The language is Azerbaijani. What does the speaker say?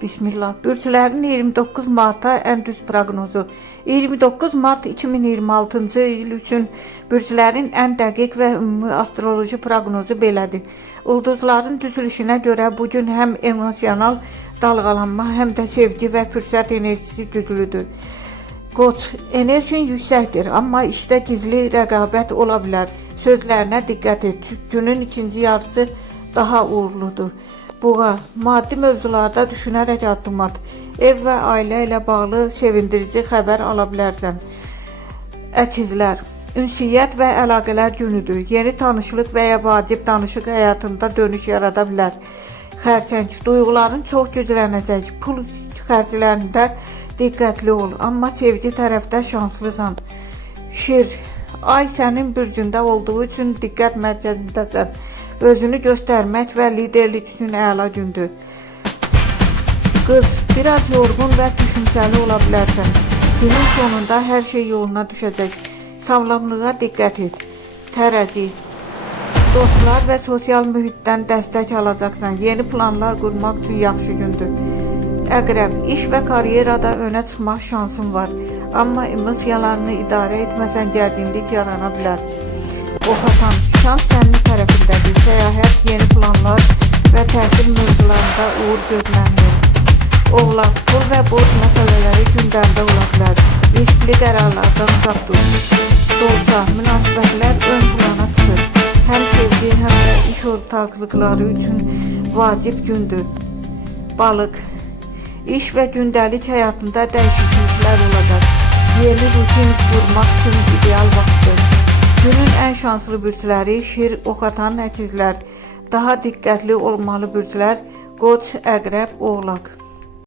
Bismillah. Bürclərin 29 marta ən düz proqnozu. 29 mart 2026-cı il üçün bürclərin ən dəqiq və ümumi astroloji proqnozu belədir. Ulduzların düzülüşünə görə bugün həm emosional dalğalanma, həm də sevgi və fürsət enerjisi güclüdür. Qoç, enerjin yüksəkdir, amma işdə gizli rəqabət ola bilər. Sözlərinə diqqət et. Günün ikinci yarısı daha uğurludur. Boğa, maddi mövzularda düşünərək addım at. Ev və ailə ilə bağlı sevindirici xəbər ala bilərsən. Əkizlər, ünsiyyət və əlaqələr günüdür. Yeni tanışlıq və ya vacib danışıq həyatında dönüş yarada bilər. Xərçəng, duyğuların çox güclənəcək. Pul xərclərində diqqətli ol, amma sevgi tərəfdə şanslısan. Şir, ay sənin bürcündə olduğu üçün diqqət mərkəzindəsən. Özünü göstərmək və liderlik üçün əla gündür. Qız, biraz yorğun və düşüncəli ola bilərsən. Günün sonunda hər şey yoluna düşəcək. Sağlamlığa diqqət et. Tərəzi, dostlar və sosial mühitdən dəstək alacaqsan. Yeni planlar qurmaq üçün yaxşı gündür. Əqrəb, iş və karyerada önə çıxmaq şansın var. Amma emosiyalarını idarə etməsən gərginlik yarana bilər. Oxatan, şans sənin tərəfindədir. Səyahət, yeni planlar və təhsil mövzularında uğur gözlənilir. Oğlaq, pul və borc məsələləri gündəmdə ola bilər. Riskli qərarlardan uzaq dur. Dolça, münasibətlər ön plana çıxır. Həm sevgi, həm də iş ortaqlıqları üçün vacib gündür. Balıq, iş və gündəlik həyatında dəyişikliklər olacaq. Yeni rutin qurmaq üçün ideal vaxtdır. Günün ən şanslı bürcləri Şir, Oxatan, Əkizlər. Daha diqqətli olmalı bürclər Qoç, Əqrəb, Oğlaq.